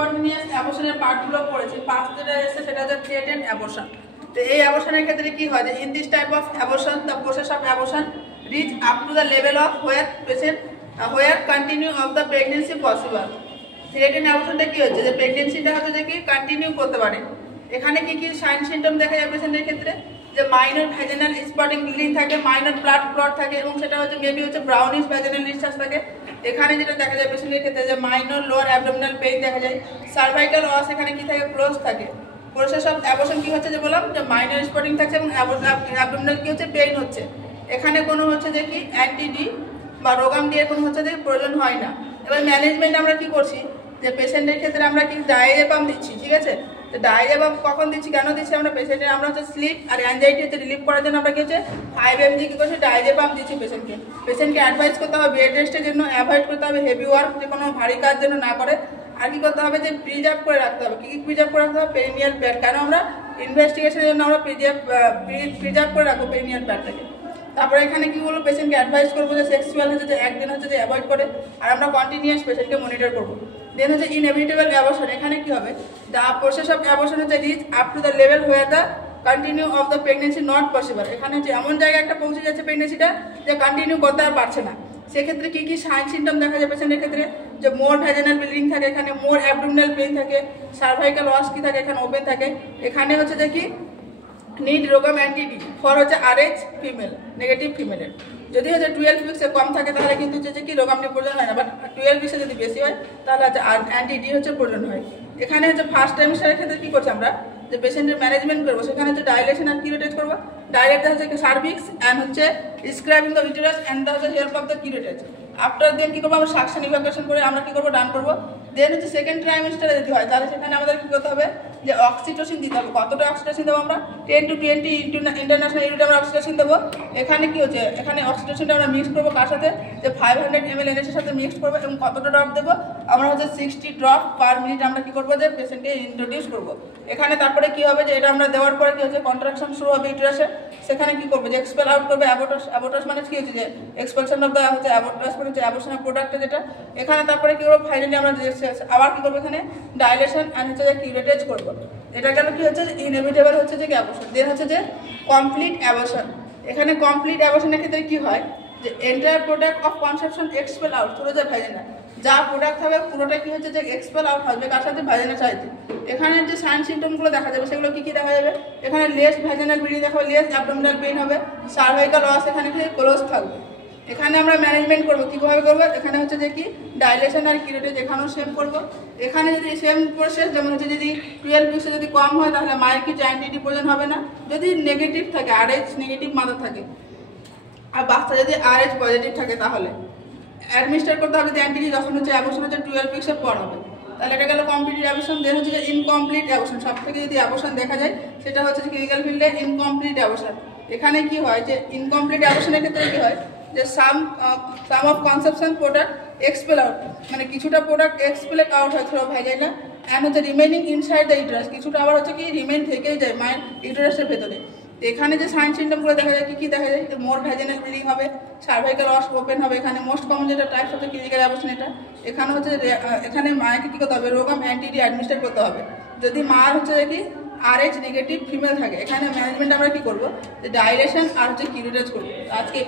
Spontaneous অ্যাবর্শনের পার্টগুলো পড়েছি। First যেটা এসেছে সেটা হচ্ছে থ্রেটেন্ড অ্যাবর্শন। তো এই অ্যাবর্শনের ক্ষেত্রে কি হয় যে in this type of abortion the process of abortion reach up to the level of where continue of the pregnancy possible. Threatened অ্যাবর্শনটা কি হচ্ছে যে প্রেগনেন্সিটা হচ্ছে যে কি কন্টিনিউ করতে পারে। এখানে কি কি সাইন সিমটম দেখা যায় পেশেন্টের ক্ষেত্রে যে মাইনর ভ্যাজিনাল স্পটিং ব্লিডিং থাকে, মাইনর ব্লাড ক্লট থাকে এবং সেটা হচ্ছে মেবি হচ্ছে ব্রাউনিশ ভ্যাজিনাল ডিসচার্জ থাকে। এখানে যেটা দেখা যায় পেশেন্টের ক্ষেত্রে যে মাইনর লোয়ার অ্যাবডোমিনাল পেইন দেখা যায়, সার্ভাইকাল ওয়াস এখানে কি থাকে ক্লোজ থাকে। প্রসেস অফ অ্যাবর্শন কি হচ্ছে যে বললাম যে মাইনর স্পটিং থাকছে এবং অ্যাবডোমিনাল কি হচ্ছে পেইন হচ্ছে। এখানে কোনো হচ্ছে যে কি অ্যান্টি-ডি বা রোগাম দিয়ে কোনো হচ্ছে যে প্রয়োজন হয় না। এবার ম্যানেজমেন্ট আমরা কি করছি যে পেশেন্টের ক্ষেত্রে আমরা কি ডায়াজেপাম দিচ্ছি, ঠিক আছে। তো ডায়াজেপাম কখন দিচ্ছি, কেন দিচ্ছি আমরা পেশেন্টের আমরা হচ্ছে স্লিপ আর অ্যাংজাইটি হচ্ছে রিলিভ করার জন্য আমরা কি হচ্ছে 5 mg কি করছি ডায়াজেপাম দিচ্ছি পেশেন্টকে অ্যাডভাইস করতে হবে বেড রেস্টের জন্য, অ্যাভয়েড করতে হবে হেভি ওয়ার্ক, যে কোনো ভারী কাজ যেন না করে। আর কি করতে হবে যে প্রিজার্ভ করে রাখতে হবে। কি প্রিজার্ভ করে রাখতে হবে? Perineal pad. কেন আমরা ইনভেস্টিগেশনের জন্য আমরা প্রিজার্ভ করে রাখবো পেরিনিয়াল প্যাডটাকে। তারপরে এখানে কি বলবো পেশেন্টকে অ্যাডভাইস করবো যে সেক্সুয়াল হচ্ছে যে একদিন হচ্ছে যে অ্যাভয়েড করে, আর আমরা কন্টিনিউয়াস পেশেন্টকে মনিটর করবো। দেন হচ্ছে ইনএভিটেবল অ্যাবর্শন। এখানে কি হবে দ্য প্রসেস অফ অ্যাবর্শন হচ্ছে reach up to the level where the continue of the pregnancy not possible. এখানে হচ্ছে এমন জায়গায় একটা পৌঁছে যাচ্ছে প্রেগনেন্সিটা যে কন্টিনিউ করতে আর পারছে না। সেক্ষেত্রে কি কি সাইন সিমটম দেখা যায় পেশেন্টের ক্ষেত্রে যে মোর ভ্যাজিনাল ব্লিডিং থাকে, এখানে মোর অ্যাবডোমিনাল পেইন থাকে, সার্ভাইকাল ওয়াস কি থাকে এখানে ওপেন থাকে। এখানে হচ্ছে যে কি নিড রোগাম অ্যান্টি-ডি ফর হচ্ছে RH ফিমেল নেগেটিভ ফিমেলের। যদি হচ্ছে 12 উইক্সে কম থাকে তাহলে কিন্তু হচ্ছে কি রোগামটি প্রয়োজন হয় না, বাট 12 উইক্সে যদি বেশি হয় তাহলে হচ্ছে অ্যান্টি-ডি হচ্ছে প্রয়োজন হয়। এখানে হচ্ছে ফার্স্ট টাইমস্টারের ক্ষেত্রে কি করছি আমরা যে পেশেন্টের ম্যানেজমেন্ট করবো, সেখানে হচ্ছে ডাইলেশন আর কিউরেটেজ করবো। ডাইরেক্ট হচ্ছে সার্ভিক্স অ্যান্ড হচ্ছে scribing the uterus and the help of the curettage. After then কি করবো আমরা সাকশন ইভাকুয়েশন করে আমরা কি করবো ডান করবো। দেন হচ্ছে সেকেন্ড ট্রাইমেস্টারে যদি হয় তাহলে সেখানে আমাদের কি করতে হবে যে অক্সিটোসিন দিতে হবে। কতটা অক্সিটোসিন দেবো আমরা 10 to 20 ইন্টারন্যাশনাল ইউনিট আমরা অক্সিটোসিন দেবো। এখানে কি হচ্ছে এখানে অক্সিটোসিনটা আমরা মিক্স করবো কার সাথে যে 500 ml এনএসের সাথে মিক্স করবো এবং কতটা ড্রপ দেবো আমরা হচ্ছে 60 ড্রপ পার মিনিট আমরা কি করবো যে পেশেন্টকে ইন্ট্রোডিউস করবো। এখানে তারপরে কি হবে যে এটা আমরা দেওয়ার পরে কি হচ্ছে কন্ট্রাকশন শুরু হবে ইউটেরাসে। সেখানে কি করবে যে এক্সপেল আউট করবে অ্যাবর্টাস মানে কি হচ্ছে যে এক্সপেলশন অফ দ্য হচ্ছে অ্যাবর্টাস মানে হচ্ছে অ্যাবর্শনের প্রোডাক্ট যেটা। এখানে তারপরে কি করবো ফাইনালি আমরা আবার কি করবো এখানে ডাইলেশন অ্যান্ড হচ্ছে যে কিউরেটেজ করবো। এটা গেল কি হচ্ছে ইনএভিটেবল হচ্ছে যে অ্যাবর্শন। দেন হচ্ছে যে কমপ্লিট অ্যাবর্শন। এখানে কমপ্লিট অ্যাবর্শনের ক্ষেত্রে কি হয় যে entire product of conception expel out পুরো যে ভ্যাজিনা যা প্রোডাক্ট হবে পুরোটা কি হচ্ছে যে এক্সপেল আউট হবে কার সাথে ভ্যাজিনা সাইডে। এখানে যে সাইন সিমটমগুলো দেখা যাবে সেগুলো কি কি দেখা যাবে এখানে লেস ভ্যাজিনাল ব্লিডিং দেখা হবে, লেস অ্যাবডোমিনাল পেইন হবে, সার্ভাইকাল ওয়াস এখানে ক্লোজ থাকবে। এখানে আমরা ম্যানেজমেন্ট করবো কীভাবে করবো এখানে হচ্ছে যে কি ডাইলেশন আর কিউরেটেজ এখানেও সেম করবো। এখানে যদি সেম প্রসেস যেমন হচ্ছে যদি 12 উইক্সে যদি কম হয় তাহলে মায়ের কি অ্যান্টি-ডি প্রয়োজন হবে না। যদি নেগেটিভ থাকে RH নেগেটিভ মাদার থাকে আর বাচ্চা যদি RH পজিটিভ থাকে তাহলে অ্যাডমিনিস্টার করতে হবে যে অ্যান্টি-ডি যখন হচ্ছে অ্যাবর্শন হচ্ছে 12 উইক্সের পর হবে। তাহলে এটা গেল কমপ্লিট অ্যাবর্শন। দেন হচ্ছে যে ইনকমপ্লিট অ্যাবর্শন। সব থেকে যদি অ্যাবর্শন দেখা যায় সেটা হচ্ছে ক্লিনিক্যাল ফিল্ডে ইনকমপ্লিট অ্যাবর্শন। এখানে কি হয় যে ইনকমপ্লিট অ্যাবর্শনের ক্ষেত্রে কি হয় যে some of conception product expel out মানে কিছুটা প্রোডাক্ট এক্সপেল আউট হয় থ্রু ভ্যাজাইনা অ্যান্ড হচ্ছে রিমেইনিং ইনসাইড দ্য ইউটেরাস কিছুটা আবার হচ্ছে কি রিমেইন থেকেই যায় মায়ের ইউটেরাসের ভেতরে। এখানে যে সাইন সিমটমগুলো দেখা যায় কি দেখা যায় মোর ভ্যাজিনাল ব্লিডিং হবে, সার্ভাইকাল ওয়াস ওপেন হবে। এখানে মোস্ট কমন যেটা টাইপস হচ্ছে ক্লিনিক্যাল অ্যাবর্শন এটা। এখানে হচ্ছে এখানে মায়েকে কী করতে হবে রোগাম অ্যান্টি-ডি অ্যাডমিনিস্টার করতে হবে যদি মার হচ্ছে কি RH নেগেটিভ ফিমেল থাকে। এখানে ম্যানেজমেন্ট আমরা কি করবো যে ডাইলেশন আর হচ্ছে কিউরেটেজ করবো। আজকে